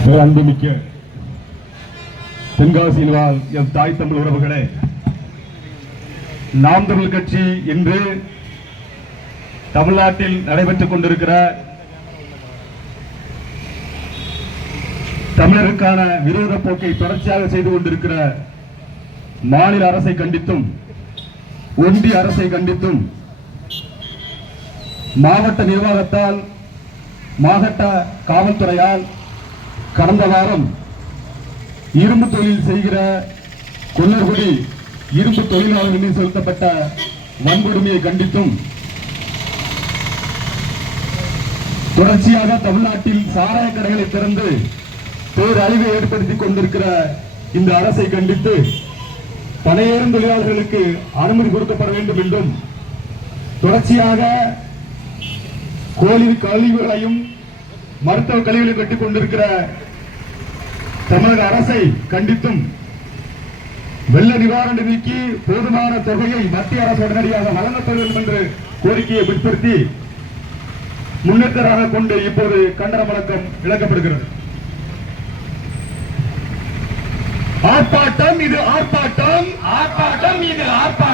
அன்புமிக்க தென்காசியில் வாழ் என் தாய் தமிழ் உறவுகளே நாம் தமிழ் கட்சி இன்று தமிழ்நாட்டில் நடைபெற்றுக் கொண்டிருக்கிற தமிழருக்கான விரோத போக்கை தொடர்ச்சியாக செய்து கொண்டிருக்கிற மாநில அரசை கண்டித்தும் ஒன்றிய அரசை கண்டித்தும் மாவட்ட நிர்வாகத்தால் மாவட்ட காவல்துறையால் கடந்த வாரம் இரும்பு தொழில் செய்கிற கொல்லர்குடி இரும்பு தொழிலாளர்கள் மீது செலுத்தப்பட்ட வன்கொடுமையை கண்டித்தும் தொடர்ச்சியாக தமிழ்நாட்டில் சாராய கடைகளை திறந்து பேரழிவை ஏற்படுத்திக் கொண்டிருக்கிற இந்த அரசை கண்டித்து பணியேறும் தொழிலாளர்களுக்கு அனுமதி கொடுக்கப்பட வேண்டும் என்றும் தொடர்ச்சியாக கோழி கழிவுகளையும் மருத்துவ கழிவுகளையும் கட்டிக் கொண்டிருக்கிற தமிழக அரசை கண்டித்தும் வெள்ள நிவாரண நிதிக்கு போதுமான தொகையை மத்திய அரசு உடனடியாக வழங்கப்பட வேண்டும் என்று கோரிக்கையை பிற்படுத்தி முன்னெச்சராக கொண்டு இப்போது கண்டன வழக்கம் விளக்கப்படுகிறது. ஆர்ப்பாட்டம் இது ஆர்ப்பாட்டம். ஆர்ப்பாட்டம் இது ஆர்ப்பாட்டம்.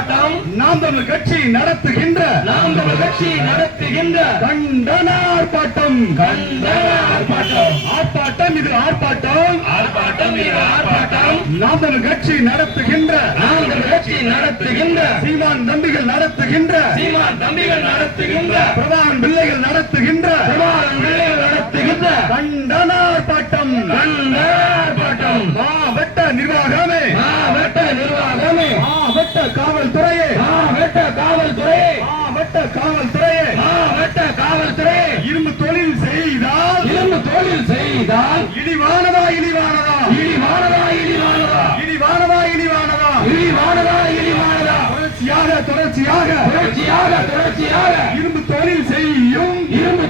நாம் தமிழ் கட்சி நடத்துகின்ற நாம் தமிழ் கட்சி நடத்துகின்ற கண்டன ஆர்ப்பாட்டம் கண்டன ஆர்ப்பாட்டம் ஆர்ப்பாட்டம் இது ஆர்ப்பாட்டம். ஆர்ப்பாட்டம் இது ஆர்ப்பாட்டம். நாம் தமிழ் கட்சி நடத்துகின்ற நாம் தமிழ் கட்சி நடத்துகின்ற சீமான் தம்பிகள் நடத்துகின்ற சீமான் தம்பிகள் நடத்துகின்ற பிரதான் பிள்ளைகள் நடத்துகின்ற பிரபாகரன் பிள்ளைகள் நடத்துகின்ற கண்டன ஆர்ப்பாட்டம் கண்டன ஆர்ப்பாட்டம் மாவட்ட நிர்வாகமே. மாவட்ட நிர்வாகமே. காவல்துறையே. மாவட்ட காவல்துறையே. மாவட்ட காவல்துறையே. மாவட்ட காவல்துறையே. இரும்பு தொழில் செய்தால். இரும்பு தொழில் செய்தால். இழிவானதா இழிவானதா? இழிவானதா இழிவானதா? இழிவானதா இழிவானதா? இழிவானதா இழிவானதா? தொடர்ச்சியாக தொடர்ச்சியாக. தொடர்ச்சியாக தொடர்ச்சியாக. இரும்பு தொழில் செய்யும். இரும்பு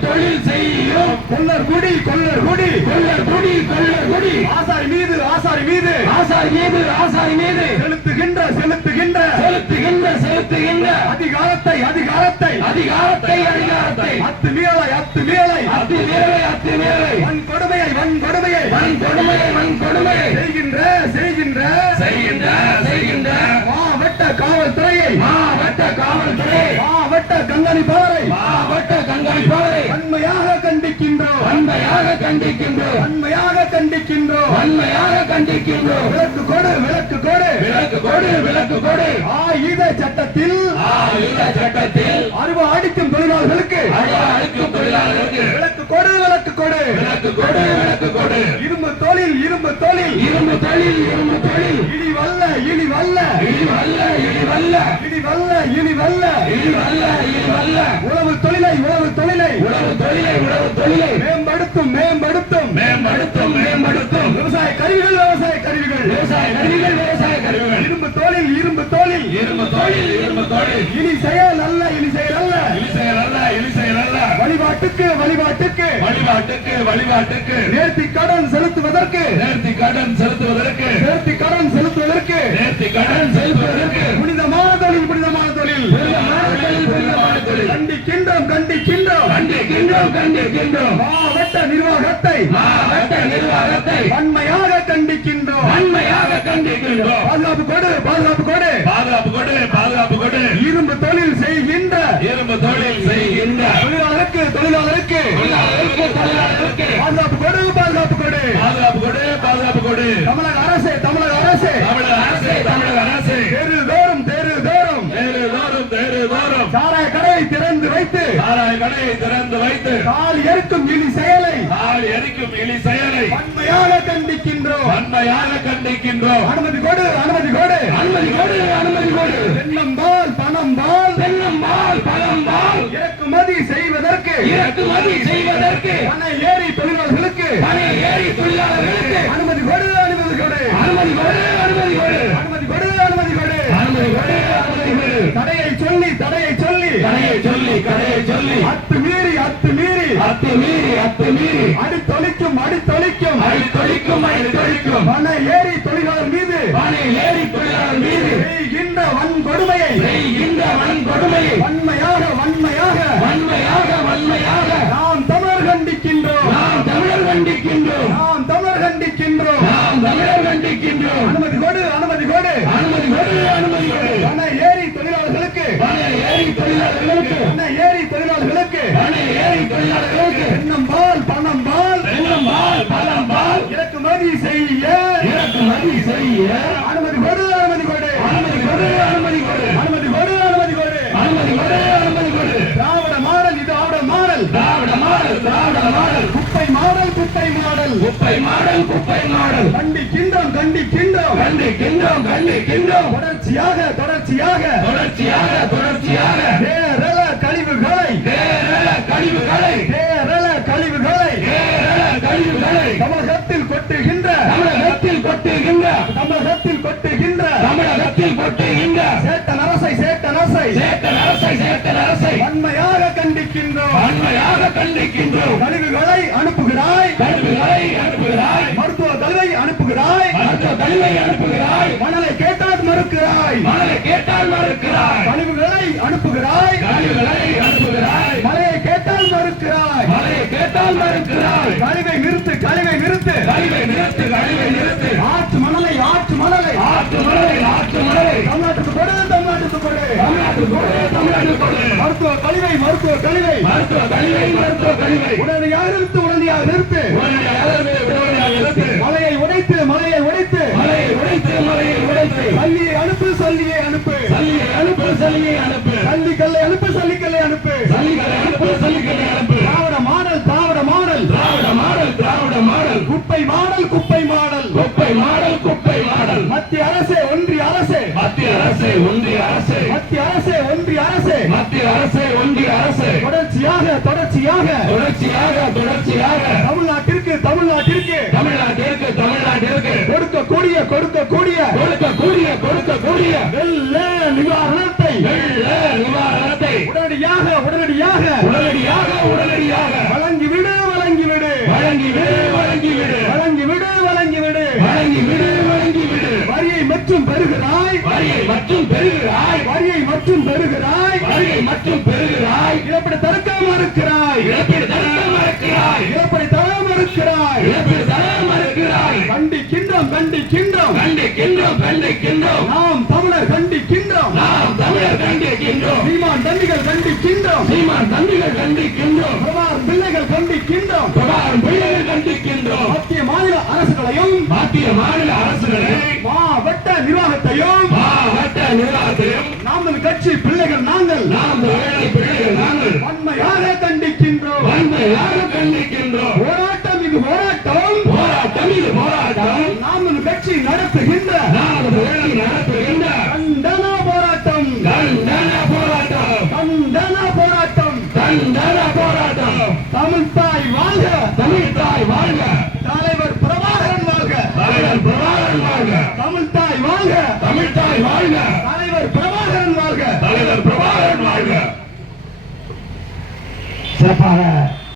கொல்லர் குடி கொல்லர் குடி. கொள்ளர் குடி கொள்ளர் குடி. ஆசாரி மீது ஆசாரி மீது. ஆசாரி மீது ஆசாரி மீது. செலுத்துகின்ற செலுத்துகின்ற. செலுத்துகின்ற செலுத்துகின்ற. அதிகாரத்தை அதிகாரத்தை. அதிகாரத்தை அதிகாரத்தை. அத்துமீறலை அத்துமீறலை அத்து வேலை அத்து வேலை வன் கொடுமையை வன் கொடுமையை. வன் கொடுமையை வன் கொடுமையை. செய்கின்ற செய்கின்ற. செய்கின்ற செய்கின்ற. மாவட்ட காவல்துறையை. மாவட்ட காவல்துறை மாவட்ட கண்காணிப்பாளரை. மாவட்ட கண்டிக்கின்றோம் வன்மையாக கண்டிக்கின்றோம் வன்மையாக கண்டிக்கின்றோம் விளக்கு கொடு விளக்கு கொடு. விலக்கு கொடு விலக்கு கொடு. ஆயுத சட்டத்தில் ஆயுத சட்டத்தில் அருவ அடிக்கும் தொழிலாளர்களுக்கு அழிவா அளிக்கும் தொழிலாளர்களுக்கு விளக்கு கொடு விளக்கு கொடு. விலக்கு கொடு விலக்கு கொடு. இரும்பு தொழில் இரும்பு தொழில். இரும்பு தொழில் இரும்பு தொழில். இழிவல்ல இழிவல்ல இழிவல்ல இழிவல்ல இழிவல்ல இழிவல்ல இழிவல்ல இழிவல்ல உழவு தொழிலை உழவு தொழிலை. உழவு தொழிலை உழவு தொழிலை. மேம்படுத்தும் மேம்படுத்தும் விவசாய கருவிகள் விவசாய கருவிகள். விவசாய கருவிகள் விவசாய கருவிகள். இரும்பு தொழில் இரும்பு தொழில் இரும்பு தொழில் இரும்பு தொழில் இனி செயல் அல்ல இனி செயல் அல்ல. இழிசெயல் அல்ல இழிசெயல் அல்ல. வழிபாட்டுக்கு வழிபாட்டுக்கு. வழிபாட்டுக்கு வழிபாட்டுக்கு. நேர்த்தி கடன் செலுத்துவதற்கு. நேர்த்தி கடன் செலுத்துவதற்கு. நேர்த்தி கடன் செலுத்துவதற்கு. நேர்த்தி கடன் செலுத்துவதற்கு. புனிதமான தொழில் புனிதமான தொழில். கண்டிக்கின்றோம் கண்டிக்கின்றோம். கண்டிக்கின்றோம் கண்டிக்கின்றோம். மாவட்ட நிர்வாகத்தை மாவட்ட நிர்வாகத்தை வன்மையாக கண்டிக்கின்றோம். வன்மையாக கண்டிக்கின்றோம். பாதுகாப்பு கொடு பாதுகாப்பு கொடு. பாதுகாப்பு கொடு பாதுகாப்பு கொடு. இரும்பு தொழில் செய்கின்ற இரும்பு தொழில் செய்கின்ற தொழிலாளருக்கு தொழிலாளருக்கு. தொழிலாளர்களுக்கு தொழிலாளர்களுக்கு பாதுகாப்பு கொடு பாதுகாப்பு கொடு பாதுகாப்பு கொடு பாதுகாப்பு கொடு தமிழக அரசு தமிழக அரசு தமிழக அரசு தமிழக அரசு தெரு தோறும் தெரு தோறும் தேரு தோறும் தேரு தோறும் சாராய கடையை திறந்து வைத்து கடையை திறந்து வைத்து கால் எருக்கும் இனி செயலை ஆள் எரிக்கும் இழி செயலை வன்மையாக கண்டிக்கின்றோம். வன்மையாக கண்டிக்கின்றோம். அனுமதி கொடு அனுமதி கொடு. அனுமதி கொடு அனுமதி கொடு. தென்னம்பால் பணம்பால் தென்னம்பால் பழம்பால் இறக்குமதி செய்வதற்கு இறக்குமதி செய்வதற்கு. பண ஏறி தொழிலாளர்களுக்கு பணி மீறி அத்து மீறி அத்து மீறி. அடித்தொழிக்கும் அடித்தொழிக்கும். அடி தொழிக்கும் அடி தொழிக்கும் பண ஏறி தொழிலாளர் மீது. பணி ஏறி தொழிலாளர் மீது. செய்கின்ற வன்கொடுமையை. செய்கின்ற வன்கொடுமையை. வன்மையாக வன்மையாக. வன்மையாக வன்மையாக. நாம் தமிழர் கண்டிக்கின்றோம். நாம் தமிழர் கண்டிக்கின்றோம். நாம் தமிழர் கண்டிக்கின்றோம். நாம் தமிழர் கண்டிக்கின்றோம். அனுமதி கொடு அனுமதி கொடு. அனுமதி கொடு அனுமதி கொடு. பண ஏரி தொழிலாளர்களுக்கு. பண ஏரி தொழிலாளர்களுக்கு. பண ஏரி தொழிலாளர்களுக்கு. பண ஏரி தொழிலாளர்களுக்கு இறக்குமதி செய்ய. இறக்குமதி செய்ய. அனுமதி கொடு அனுமதி கொடு. அனுமதி கொடு அனுமதி கொடு. அனுமதி கொடு அனுமதி கொடு. அனுமதி கொடு அனுமதி கொடு. திராவிட மாடல் இது ஆவிட model. Dravida model Dravida model. குப்பை மாடல் குப்பை மாடல். குப்பை மாடல் குப்பை மாடல். கண்டிக்கின்றோம் கண்டிக்கின்றோம். கண்டிக்கின்றோம் கண்டிக்கின்றோம். தொடர்ச்சியாக தொடர்ச்சியாக. தொடர்ச்சியாக தொடர்ச்சியாக கேரள கழிவுகளை கேரள கழிவுகளை கேரள கழிவுகளை கேரள கழிவுகளை தமிழகத்தில் கொட்டுகின்ற தமிழகத்தில் கொட்டுகின்ற தமிழகத்தில் கொட்டுகின்ற தமிழகத்தில் கொட்டுகின்ற சேட்டன் அரசை சேட்டன் அரசை. சேத்தன் அரசை சேத்தன் அரசை. வன்மையாக கண்டிக்கின்றோம். வன்மையாக கண்டிக்கின்றோம். கழிவுகளை அனுப்புகிறாய். கழிவுகளை அனுப்புகிறாய். மருத்துவ கல்வை அனுப்புகிறாய். மருத்துவ கழிவை அனுப்புகிறாய். மணலை கேட்டால் மறுக்கிறாய். மனதை கேட்டால் மறுக்கிறாய். கழிவுகளை அனுப்புகிறாய். கழிவுகளை அனுப்புகிறாய். மலையை கேட்டால் மறுக்கிறாய். மலையை கேட்டால் மறுக்கிறாய். கழிவை நிறுத்து கழிவை நிறுத்து. கழிவை நிறுத்து கழிவை நிறுத்து. மணலை ஆற்று மணலை ஆற்று மணலை ஆற்று மணலை தமிழ்நாட்டுக்கு கொடு தமிழ்நாட்டுக்கு கொடு தமிழ்நாட்டுக்கு கொடு தமிழ்நாட்டுக்கு கொடு மருத்துவ கழிவை மருத்துவ கழிவை. மருத்துவ கழிவை மருத்துவ கழிவை. உடனடியாக நிறுத்து உடனடியாக நிறுத்து. உடனடியாக அளவு விரோதியாக நிறுத்து. மலையை உடைத்து மலையை உடைத்து. மலையை உடைத்து மலையை உடைத்து. சல்லியை அனுப்பு சல்லியை அனுப்பு. சல்லியை அனுப்பு சல்லியை அனுப்பு. அனுப்பு சல்லிக்கல்லை அனுப்பு. Dravida model Dravida model. Dravida model Dravida model. குப்பை மாடல் குப்பை மத்திய அரசே ஒன்றிய அரசே. மத்திய அரசு ஒன்றிய அரசு. மத்திய அரசே ஒன்றிய அரசே. மத்திய அரசு ஒன்றிய அரசு. தொடர்ச்சியாக தொடர்ச்சியாக. தொடர்ச்சியாக தொடர்ச்சியாக. தமிழ்நாட்டிற்கு தமிழ்நாட்டிற்கு. தமிழ்நாட்டிற்கு தமிழ்நாட்டிற்கு. கொடுக்கக்கூடிய கொடுக்கக்கூடிய. கொடுக்கக்கூடிய கொடுக்கக்கூடிய. வெள்ள நிவாரணத்தை. வெள்ள நிவாரணத்தை. உடனடியாக உடனடியாக பெறுகிறாய் வரியை மற்றும் பெறுகிறாய். வரியை மற்றும் பெறுகிறாய். வரியை மற்றும் பெறுகிறாய். இழப்பீடு தடுக்க மறுக்கிறாய் இழப்பீடு தடுக்க மறுக்கிறாய் இழப்பீடு தர மறுக்கிறாய் இழப்பீடு தர மறுக்கிறாய் கண்டிக்கின்றோம் கண்டிக்கின்றோம். கண்டிக்கின்றோம் கண்டிக்கின்றோம். நாம் தமிழர் கண்டிக்கின்றோம். நாம் தமிழர் கண்டிக்கின்றோம். சீமான் தண்டிகள் கண்டிக்கின்றோம். சீமான் தம்பிகள் கண்டிக்கின்றோம். பிள்ளைகள் கண்டிக்கின்றோம். பிரபாகரன் பிள்ளைகள் கண்டிக்கின்றோம். மத்திய மாநில அரசுகளையும் மத்திய மாநில அரசுகளை மாவட்ட நிர்வாகத்தையும் மாவட்ட நிர்வாகத்தையும் நாமல் கட்சி பிள்ளைகள் நாங்கள் நாம் பிள்ளைகள் நாங்கள் வன்மையாக கண்டிக்கின்றோம். வன்மையாக கண்டிக்கின்றோம் போராட்டம் இது போராட்டம் போராட்டம் இது போராட்டம் நாமல் கட்சி நடத்துகின்ற நாம் ஏழை நடத்துகின்ற கண்டன போராட்டம் கண்டன போராட்டம் கண்டன போராட்டம் கண்டன போராட்டம் தமிழ் தாய் வாழ்க தமிழ் தாய் வாழ்க. தலைவர் பிரபாகரன் வாழ்க. தலைவர் பிரபாகரன் வாழ்க. தமிழ் தாய் வாழ்க. தமிழ் தாய் வாழ்க. தலைவர் பிரபாகரன் வாழ்க. தலைவர் பிரபாகரன் வாழ்க. சிறப்பாக